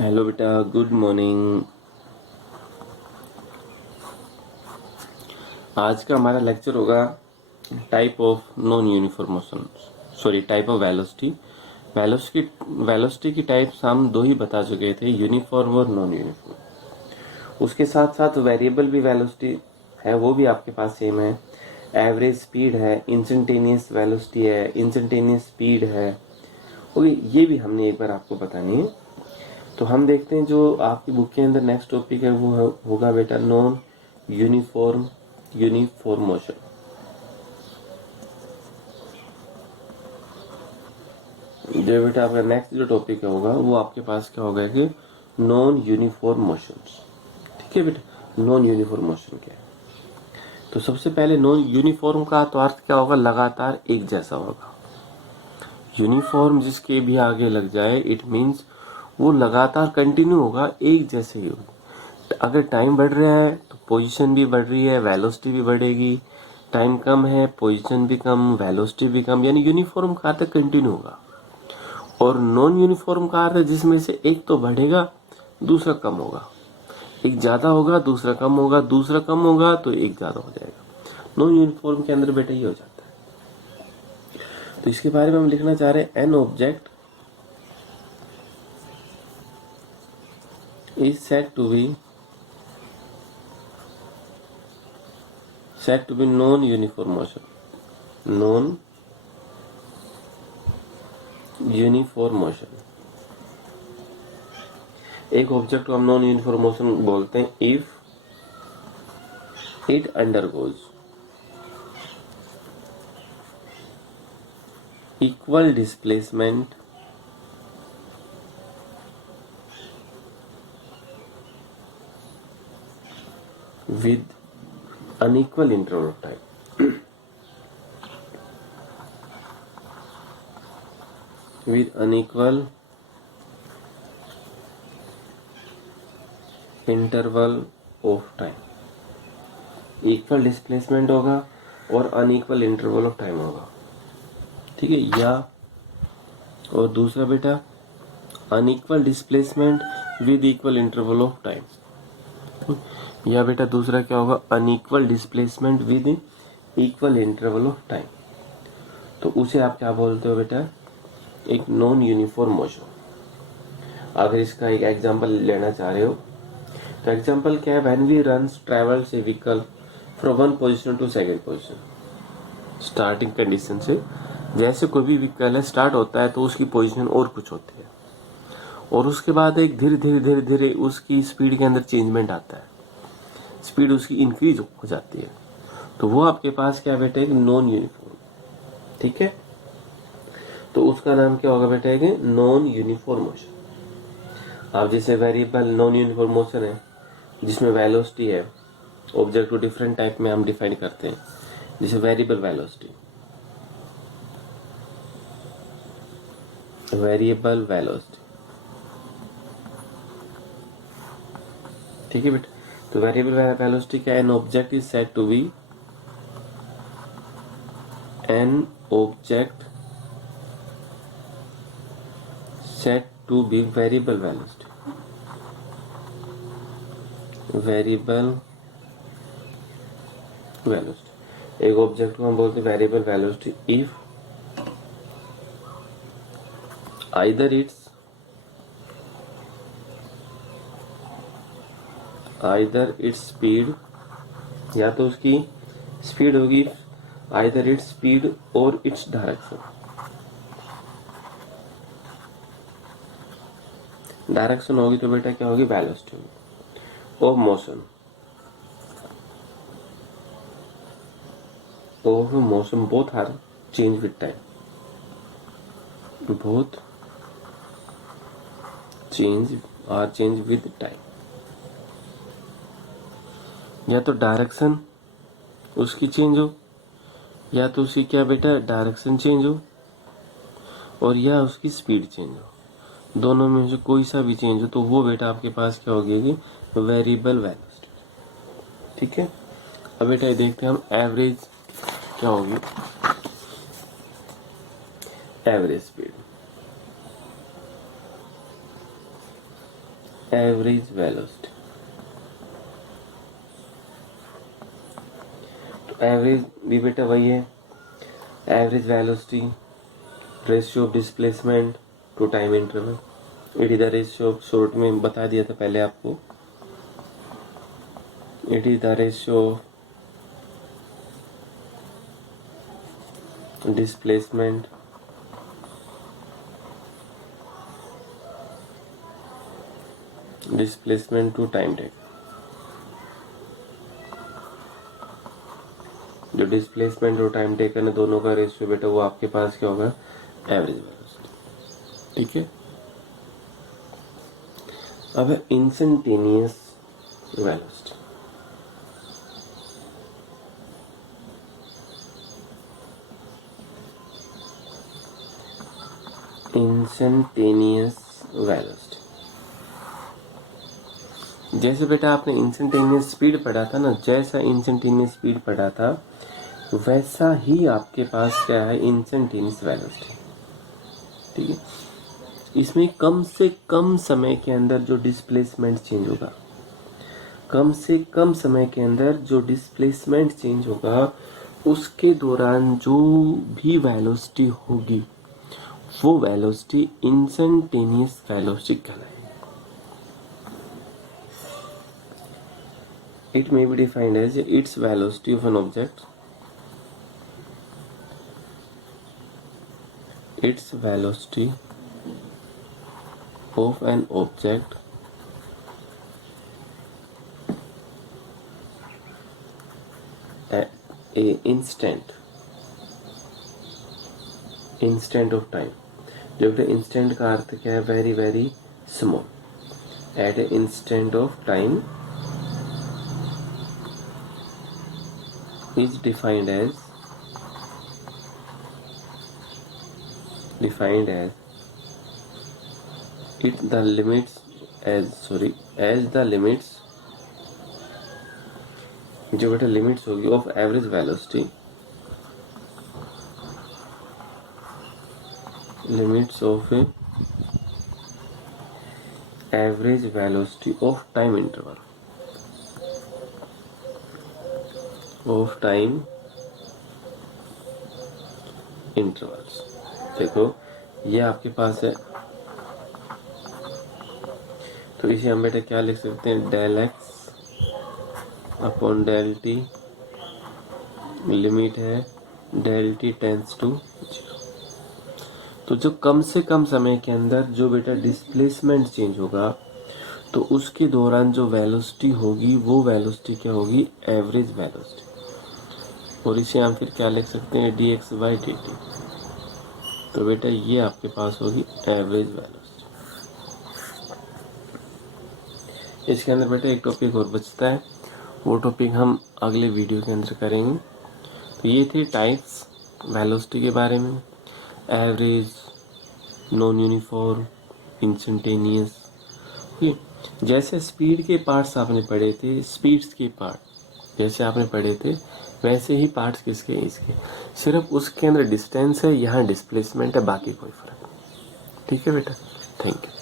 Hello बेटा, good morning. आज का हमारा लेक्चर होगा type of non uniform motion, sorry type of velocity. Velocity की टाइप्स हम दो ही बता चुके थे, यूनिफॉर्म और नॉन यूनिफॉर्म। उसके साथ साथ वेरिएबल भी वेलोसिटी है, वो भी आपके पास सेम है। एवरेज स्पीड है, इंस्टेंटेनियस वेलोसिटी है, इंस्टेंटेनियस स्पीड है। ओके, ये भी हमने एक बार आपको बतानी है। तो हम देखते हैं जो आपकी बुक के अंदर नेक्स्ट टॉपिक है वो होगा बेटा नॉन यूनिफॉर्म मोशन। जो बेटा आपका नेक्स्ट जो टॉपिक होगा वो आपके पास क्या होगा कि नॉन यूनिफॉर्म मोशंस। ठीक है बेटा, नॉन यूनिफॉर्म मोशन क्या है? तो सबसे पहले नॉन यूनिफॉर्म का तो अर्थ क्या होगा, लगातार एक जैसा होगा। यूनिफॉर्म जिसके भी आगे लग जाए इट मीन्स वो लगातार कंटिन्यू होगा, एक जैसे ही होगा। अगर टाइम बढ़ रहा है तो पोजीशन भी बढ़ रही है, वेलोसिटी भी बढ़ेगी। टाइम कम है, पोजीशन भी कम, वेलोसिटी भी कम, यानी यूनिफॉर्म का अर्थ कंटिन्यू होगा। और नॉन यूनिफॉर्म का अर्थ जिसमें से एक तो बढ़ेगा दूसरा कम होगा, एक ज्यादा होगा दूसरा कम होगा, दूसरा कम होगा तो एक ज्यादा हो जाएगा। नॉन यूनिफॉर्म के अंदर बेटा ये हो जाता है। तो इसके बारे में हम लिखना चाह रहे हैं, an object is said to be non-uniform motion. Non-uniform motion। एक ऑब्जेक्ट को हम नॉन यूनिफॉर्म मोशन बोलते हैं if it undergoes equal displacement with unequal interval of time। with unequal interval of time। Equal displacement होगा और unequal interval of time होगा। ठीक है, या और दूसरा बेटा unequal displacement with equal interval of time, या बेटा दूसरा क्या होगा, unequal displacement with equal interval of time. तो उसे आप क्या बोलते हो बेटा, एक नॉन यूनिफॉर्म मोशन। अगर इसका एक एग्जांपल लेना चाह रहे हो तो एग्जांपल क्या है, when we runs travels a vehicle from one position to second position. Starting condition से जैसे कोई भी व्हीकल है स्टार्ट होता है तो उसकी पोजीशन और कुछ होती है, और उसके बाद एक धीरे धीरे धीरे धीरे उसकी स्पीड के अंदर चेंजमेंट आता है, स्पीड उसकी इंक्रीज हो जाती है। तो वो आपके पास क्या बेटा, एक नॉन यूनिफॉर्म। ठीक है, तो उसका नाम क्या होगा बेटा, एक नॉन यूनिफॉर्म मोशन। अब जैसे वेरिएबल नॉन यूनिफॉर्म मोशन है जिसमें वेलोसिटी है, ऑब्जेक्ट को डिफरेंट टाइप में हम डिफाइन करते हैं, जैसे वेरिएबल वेलोसिटी, ठीक है बेटा। तो वेरिएबल वेलोसिटी क्या है, an object is said to be variable velocity. एक ऑब्जेक्ट को हम बोलते हैं variable velocity if either its speed, या तो उसकी स्पीड होगी, आइदर इट्स स्पीड और इट्स डायरेक्शन होगी तो बेटा क्या होगी, velocity of motion. Both are change with time, change with time. या तो डायरेक्शन उसकी चेंज हो, या तो उसकी क्या बेटा डायरेक्शन चेंज हो, और या उसकी स्पीड चेंज हो। दोनों में से कोई सा भी चेंज हो तो वो बेटा आपके पास क्या होगी, वेरिएबल वेलोसिटी। ठीक है, अब बेटा ये देखते हैं हम एवरेज क्या होगी, एवरेज स्पीड। Average velocity. तो एवरेज भी बेटा वही है, average velocity ratio of displacement to time interval. It is the ratio of, short में बता दिया था पहले आपको, it is the ratio of displacement to time take. जो डिस्प्लेसमेंट और टाइम टेकन है दोनों का रेशियो बेटा वो आपके पास क्या होगा, एवरेज वेलोसिटी। ठीक है। अब है इंस्टेंटेनियस वेलोसिटी। इंस्टेंटेनियस वेलोसिटी, जैसे बेटा आपने इंस्टेंटेनियस स्पीड पढ़ा था ना, जैसा इंस्टेंटेनियस स्पीड पढ़ा था वैसा ही आपके पास क्या है, इंस्टेंटेनियस वेलोसिटी। ठीक है। इसमें कम से कम समय के अंदर जो डिस्प्लेसमेंट चेंज होगा, कम से कम समय के अंदर जो डिस्प्लेसमेंट चेंज होगा उसके दौरान जो भी वेलोसिटी होगी वो वेलोसिटी इंस्टेंटेनियस वेलोसिटी कहलाएगी। It may be defined as its velocity of an object, its velocity of an object at a instant of time। जो कि instant का अर्थ क्या है, very very small, at a instant of time is defined as it the limits as the limits, जो बेटा limits होगी of average velocity, limits of average velocity of time interval, of time intervals. देखो ये आपके पास है, तो इसे हम बेटा क्या लिख सकते हैं, del x upon del t, limit है डेल टी टेंस टू 0। तो जो कम से कम समय के अंदर जो बेटा डिस्प्लेसमेंट चेंज होगा तो उसके दौरान जो वेलोसिटी होगी वो वेलोसिटी क्या होगी, एवरेज वेलोसिटी। और इसे हम फिर क्या लिख सकते हैं, D x by D T. तो बेटा ये आपके पास होगी एवरेज वेलोसिटी। इसके अंदर बेटा एक टॉपिक और बचता है, वो टॉपिक हम अगले वीडियो के अंदर करेंगे। तो ये थे टाइप्स वेलोसिटी के बारे में, एवरेज, नॉन यूनिफॉर्म, इंस्टेंटेनियस। जैसे स्पीड के पार्ट्स आपने पढ़े थे, स्पीड्स के पार्ट जैसे आपने पढ़े थे वैसे ही पार्ट्स किसके, इसके, सिर्फ उसके अंदर डिस्टेंस है, यहाँ डिस्प्लेसमेंट है, बाकी कोई फर्क नहीं। ठीक है बेटा, थैंक यू।